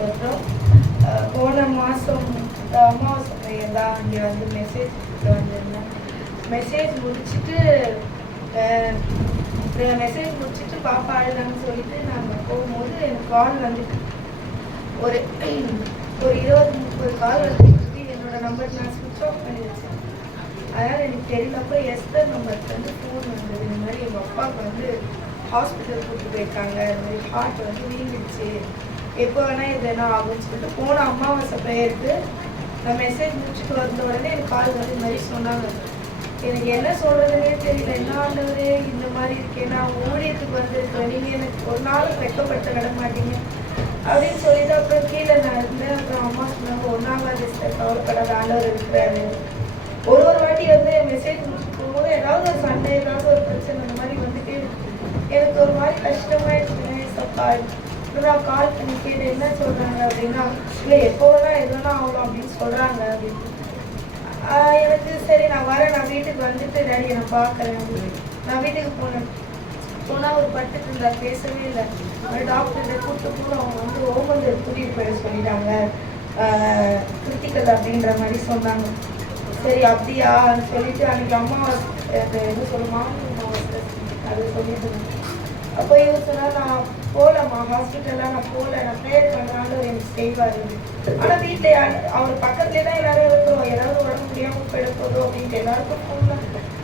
ஸ்தோத்திரம். போன மாதம் அமாவாசை பையன் தான் இங்கே வந்து மெசேஜ் வந்திருந்தேன். மெசேஜ் முடிச்சுட்டு பாப்பா அழுதான்னு சொல்லிட்டு நாங்கள் போகும்போது எனக்கு கால் வந்துட்டு ஒரு 20-30 கால் வந்துட்டு என்னோட நம்பர் நான் ஸ்விட்ச் ஆஃப் பண்ணி வச்சேன். அதனால் எனக்கு தெரியலப்போ எஸ்தர் நம்பருக்கு வந்து ஃபோன் வந்தது. இந்த மாதிரி எங்கள் அப்பாவுக்கு வந்து ஹாஸ்பிட்டல் கூப்பிட்டு போயிருக்காங்க, இந்த மாதிரி ஹார்ட் வந்து வீங்கிடுச்சு, எப்போ வேணால் இது என்ன ஆகும்னு சொல்லிட்டு போன அமாவாசை ப்ரேயருக்கு நான் மெசேஜ் முடிச்சுட்டு வந்த உடனே எனக்கு கால் வந்து இந்த மாதிரி சொன்னாங்க. எனக்கு என்ன சொல்கிறதுனே தெரியல. என்ன ஆண்டவரே இந்த மாதிரி இருக்கேன், நான் ஊழியத்துக்கு வந்துருக்கேன், நீங்கள் எனக்கு ஒரு நாளும் வெட்கப்படுத்த விட மாட்டீங்க அப்படின்னு சொல்லிட்டு அப்புறம் கீழே நான் இருந்தேன். அப்புறம் அம்மா சொன்னாங்க, ஒன்றாவது கவலைப்படாத ஆண்டவர் இருக்கிறாரு. ஒரு வாட்டி வந்து மெசேஜ் முடிச்சுட்டு போகும்போது ஏதாவது ஒரு சண்டை, ஏதாவது ஒரு பிரச்சனை அந்த மாதிரி வந்துட்டு எனக்கு ஒரு மாதிரி கஷ்டமாயிடுச்சு. சப்பா நான் கால் பண்ணி கேட்டு என்ன சொல்கிறாங்க அப்படின்னா, இல்லை எப்போ வேணா எதுனா ஆகலாம் அப்படின்னு சொல்கிறாங்க அப்படின்னு. எனக்கு சரி நான் வரேன், நான் வீட்டுக்கு வந்துட்டு டேடி நான் பார்க்குறேன் அப்படின்னு நான் வீட்டுக்கு போனால் ஒரு பட்டுட்டு இருந்தார், பேசவே இல்லை. டாக்டர்கிட்ட கூப்பிட்டு கூட அவங்க வந்து ஓமந்தூர் கூட்டிகிட்டு போயிட சொல்லிட்டாங்க, கிரிட்டிக்கல் அப்படின்ற மாதிரி சொன்னாங்க. சரி அப்படியான்னு சொல்லிட்டு அன்றைக்கி அம்மாவாசை என்ன சொல்லுமா அமாவாசை அது சொல்லிட்டு அப்போ இவர் சொன்னால் நான் போகலம்மா ஹாஸ்பிட்டல்லாம் நான் போகல, நான் ப்ரேயர் பண்ணுறாலும் எனக்கு செய்வார். ஆனால் வீட்டில் அவர் பக்கத்துலேயே தான் எல்லாரும் இருக்கிறோம், ஏதாவது உடம்பு முடியாமல் போயிட போதும் அப்படின்ட்டு எல்லாருக்கும் ஃபோன்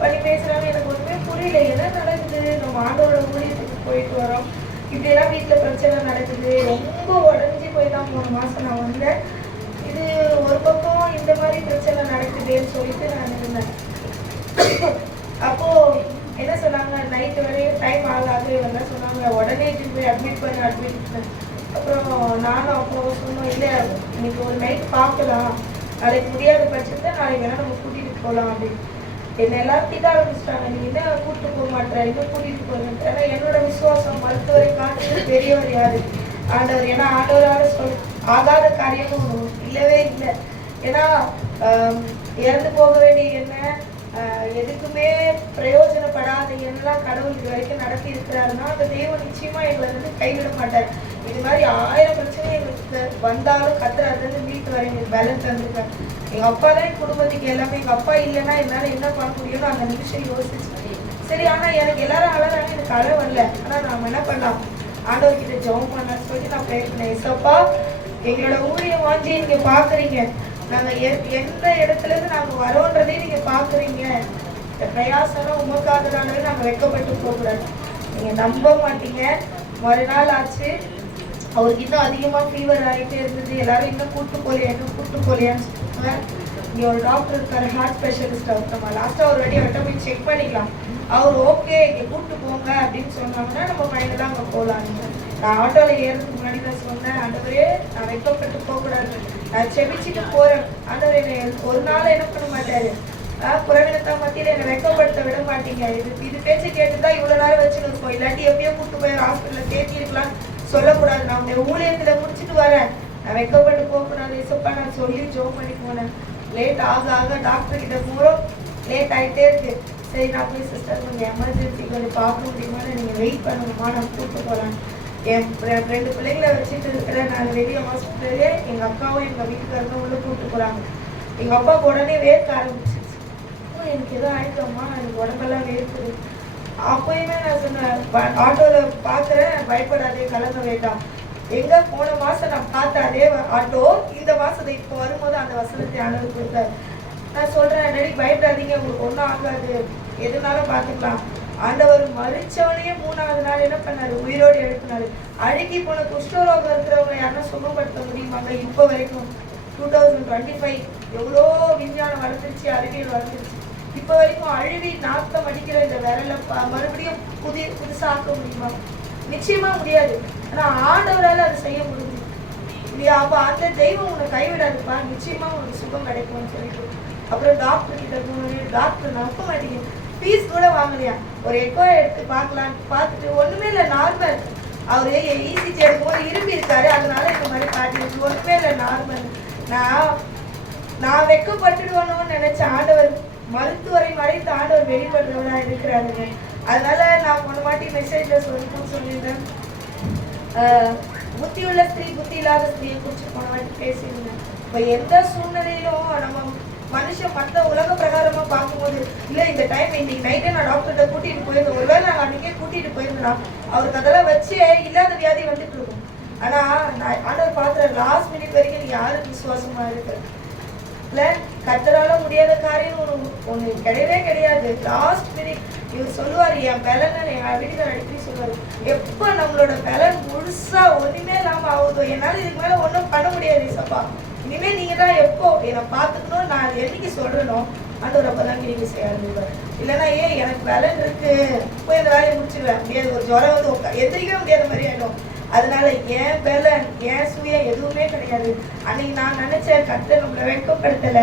பண்ணி பேசுகிறாங்க. எனக்கு ஒன்றுமே புரியல என்ன நடக்குது. நம்ம ஆண்டோட ஊழியத்துக்கு போயிட்டு வரோம், இப்படியெல்லாம் வீட்டில் பிரச்சனை நடக்குது. ரொம்ப உடஞ்சி போய் தான் 3 மாதம் நான் வந்தேன். இது ஒரு பக்கம் இந்த மாதிரி பிரச்சனை நடக்குதுன்னு சொல்லிட்டு நான் இருந்தேன். அப்போது என்ன சொன்னாங்க, நைட்டு வரையும் டைம் ஆகாது என்ன சொன்னாங்க, உடனே போய் அட்மிட் பண்ண. அப்புறம் நானும் அப்போ சொன்னோம், இல்லை இன்னைக்கு ஒரு நைட் பார்க்கலாம், நாளைக்கு முடியாத பட்சத்தில் நாளைக்கு வேணால் நம்ம கூட்டிகிட்டு போகலாம் அப்படின்னு. என்னை எல்லாம் திட்ட ஆரம்பிச்சிட்டாங்க, நீ என்ன கூப்பிட்டு போக மாட்டேற, இன்னும் கூட்டிகிட்டு போகிறேன். ஏன்னா என்னோட விசுவாசம் மருத்துவரை காட்டு பெரியவர் யாரு ஆண்டவர். ஏன்னா ஆண்டவரால் ஆகாத காரியமும் இல்லவே இல்லை. ஏன்னா இறந்து போக வேண்டிய என்ன எதுக்குமே பிரயோஜனப்படாத என்னெல்லாம் கடவுள் இது வரைக்கும் நடத்தி இருக்கிறாருன்னா அந்த தெய்வம் நிச்சயமா எங்களை வந்து கைவிட மாட்டார். இது மாதிரி 1000 பிரச்சனை எங்களுக்கு வந்தாலும் கத்துறாரு வீட்டு வரை எனக்கு பேலன்ஸ் தந்துருக்கேன். எங்கள் அப்பா தான் என் குடும்பத்துக்கு எல்லாமே. எங்கள் அப்பா இல்லைன்னா என்னால் என்ன பண்ண முடியும்னு அந்த நிமிஷம் யோசிச்சு சரி. ஆனால் எனக்கு எல்லாரும் அழகாங்க, எனக்கு அழ வரல. ஆனால் நாம் என்ன பண்ணலாம், ஆண்டவர்கிட்ட ஜெபம் பண்ணலான்னு சொல்லி நான் ப்ரே பண்ணேன். ஏசப்பா எங்களோட ஊழியம் வாங்கி நீங்கள் பார்க்குறீங்க, நாங்கள் எந்த இடத்துலேருந்து நாங்கள் வரோன்றதையும் நீங்கள் பார்க்குறீங்க. இந்த பிரயாசம்லாம் உமக்காதனாலே நாங்கள் வெட்கப்பட்டு போகக்கூடாது. நீங்கள் நம்ப மாட்டீங்க, மறுநாள் ஆச்சு அவருக்கு இன்னும் அதிகமாக ஃபீவர் ஆகிட்டே இருந்தது. எல்லாரும் இன்னும் கூட்டு போலியான்னு சொன்னாங்க. இங்கே ஒரு டாக்டர் இருக்காரு, ஹார்ட் ஸ்பெஷலிஸ்ட். அவர் நம்ம லாஸ்ட்டாக ஒரு வாட்டி அவர்கிட்ட போய் செக் பண்ணிக்கலாம். அவர் ஓகே இங்கே கூப்பிட்டு போங்க அப்படின்னு சொன்னாங்கன்னா நம்ம ஃபைனலாக அங்கே போகலான்னு. நான் ஆட்டோவில் ஏறதுக்கு முன்னாடி தான் சொன்னேன், ஆண்டவரே நான் வெட்கப்பட்டு போகக்கூடாது, நான் செபிச்சுட்டு போகிறேன். ஆண்டவர் என்னை ஒரு நாள் என்ன பண்ண மாட்டார், புறவினத்தான் மத்தியில் என்னை வெட்கப்படுத்த விட மாட்டீங்க. இது பேச்சு கேட்டு தான் இவ்வளோ நேரம் வச்சுன்னு இருக்கோம். இல்லாட்டி எப்பயோ கூப்பிட்டு போய் ஹாஸ்பிட்டலில் சேர்த்திருக்கலாம்னு சொல்லக்கூடாது. நான் உடைய ஊழியத்தில் முடிச்சுட்டு வரேன், நான் வெட்கப்பட்டு போகக்கூடாது இசப்பா நான் சொல்லி ஜோம் பண்ணி போனேன். லேட் ஆக டாக்டர் கிட்ட போகிறோம், லேட் ஆகிட்டே இருக்கு. சரி நான் போய் சிஸ்டர் கொஞ்சம் எமர்ஜென்சி கொஞ்சம் பார்க்க முடியுமான்னு நீங்கள் வெயிட் பண்ணுங்கம்மா, நான் கூப்பிட்டு போகிறேன். என் 2 பிள்ளைங்களை வச்சுட்டு இருக்கிற நான் வெளியே ஹாஸ்பிட்டலே எங்கள் அக்காவும் எங்கள் வீட்டுக்காரங்க உள்ள கூப்பிட்டு போகிறாங்க. எங்கள் அப்பாவுக்கு உடனே வேர்க்க ஆரம்பிச்சிருச்சு. எனக்கு எதுவும் ஆயிடுச்சோம்மா, எனக்கு உடம்பெல்லாம் வேர்க்குது. அப்போயுமே நான் சொன்னேன், ஆட்டோவில் பார்க்குறேன், பயப்படாதே, கலங்க வேண்டாம். எங்கே போன மாதம் நான் பார்த்த அதே ஆட்டோ இந்த மாதத்தை இப்போ வரும்போது அந்த வசனத்தை ஆண்டவர் கொடுத்தாரு. நான் சொல்கிறேன், டேடி பயப்படாதீங்க, உங்களுக்கு ஒன்றும் ஆகாது, எதுனாலும் பார்த்துக்கலாம். ஆண்டவர் மறிச்சவனையே 3ஆவது நாள் என்ன பண்ணாரு, உயிரோடு எழுப்பினாரு. அழுகி போன குஷ்டரோகம் இருக்கிறவங்க யாருன்னா சுகப்படுத்த முடியுமாங்க? இப்போ வரைக்கும் 2025 எவ்வளோ விஞ்ஞானம் வளர்ந்துருச்சு, அறிவியல் வளர்ந்துருச்சு. இப்போ வரைக்கும் அழுவி நாத்தம் அடிக்கிற இந்த விரலை மறுபடியும் புதுசாக ஆக்க முடியுமா? நிச்சயமா முடியாது. ஆனால் ஆண்டவரால் அதை செய்ய முடியுது இல்லையா? அப்போ அந்த தெய்வம் உன்னை கைவிடாதுப்பா, நிச்சயமா உனக்கு சுகம் கிடைக்கும்னு சொல்லிட்டு அப்புறம் டாக்டர் கிட்ட போனோடனே டாக்டர் நம்ப மாட்டீங்க, ஃபீஸ் கூட வாங்கலையா. ஒரு எக்கோ எடுத்து பார்க்கலான்னு பார்த்துட்டு ஒன்றுமே இல்லை, நார்மல். அவர் இசிஜி எடுக்கும்போது இரும்பி இருக்காரு, அதனால இந்த மாதிரி காட்டிருக்கு, ஒன்றுமே இல்லை, நார்மல். நான் வெட்கப்பட்டுடுவானோன்னு நினைச்ச ஆண்டவர் மருத்துவரை மறைத்து ஆண்டவர் வெளிப்படுறவராக இருக்கிறாருங்க. அதனால நான் 1 வாட்டி மெசேஜில் சொல்லியிருந்தேன், புத்தி உள்ள ஸ்திரீ புத்தி இல்லாத ஸ்திரீயை குறிச்சு போன வாட்டி பேசியிருந்தேன். இப்போ எந்த சூழ்நிலையிலும் நம்ம மனுஷன் மற்ற உலக பிரகாரமா பார்க்கும்போது இல்ல இந்த டைம் இன்னைக்கு நைட்டே நான் டாக்டர்கிட்ட கூட்டிட்டு போயிருந்தேன், ஒருவேளை நாங்கள் அன்னைக்கே கூட்டிட்டு போயிருந்தா அவருக்கு அதெல்லாம் வச்சு இல்லாத வியாதி வந்துட்டு இருக்கும். ஆனா நான் ஆண்டவர் பார்க்குற லாஸ்ட் மினிட் வரைக்கும் நீ யாருக்கு விசுவாசமா இருக்கு இல்ல, கத்தரால முடியாத காரியம் ஒண்ணு கிடையவே கிடையாது. லாஸ்ட் மினிட் இவர் சொல்லுவாரு என் பலன், என் வீட்டுக்கார அடிக்கடி சொல்லுவாரு, எப்ப நம்மளோட பலன் முழுசா ஒண்ணுமே இல்லாம ஆகுதோ என்னால இதுக்கு மேல ஒண்ணும் பண்ண முடியாது சப்பா, இனிமே நீங்க தான் எப்போ என்னை பார்த்துக்கணும் நான் என்னைக்கு சொல்றேனோ அந்த ஒரு அப்பதான் கிரிக்கை செய்ய ஆரம்பிப்பாரு. இல்லைன்னா எனக்கு பலன் இருக்கு போய் அந்த வேலையை முடிச்சிடுவேன் முடியாது, ஒரு ஜுரம் வந்து எந்திரிக்கவே முடியாத மாதிரி ஆயிடும். அதனால என் பலன் என் சுயம் எதுவுமே கிடையாது. அன்னைக்கு நான் நினைச்சேன் கர்த்தர் நம்மளை வெட்கப்படுத்தல.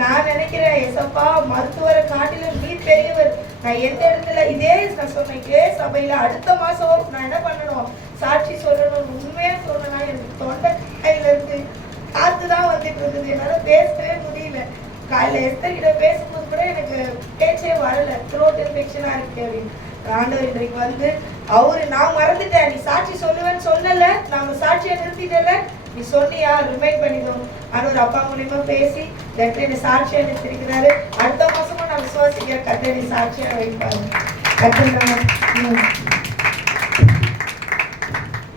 நான் நினைக்கிறேன் ஏசப்பா மருத்துவரை காட்டிலும் நீ பெரியவர். நான் எந்த இடத்துல இதே நான் சொன்னேன் இதே சபையில அடுத்த மாசம் நான் என்ன பண்ணணும் சாட்சி சொல்லணும். உண்மையா சொல்லணும்னா எனக்கு தொண்டை கையில இருந்து காத்துதான் வந்துட்டு இருக்குது, என்னால பேசவே முடியல. காலையில எஸ்தர் கிட்ட பேசும்போது கூட எனக்கு பேச்சே வரல, த்ரோட் இன்ஃபெக்ஷனா இருக்கு அப்படின்னு. ஆண்டவர் இன்றைக்கு வந்து அவரு நான் மறந்துட்டேன், நீ சாட்சி சொல்லுவேன்னு சொல்லல, நாம சாட்சியை நிறுத்திட்டல, நீ சொன்னியா ரிமைண்ட் பண்ணிக்கணும். ஆண்டவர் அப்பா மூலியமா பேசி கர்த்தரை சாட்சியா நிறுத்திருக்கிறாரு. அடுத்த மாசமும் நான் விசுவாசிக்கிறேன் கர்த்தரை சாட்சியா வைப்பாரு. கர்த்தர்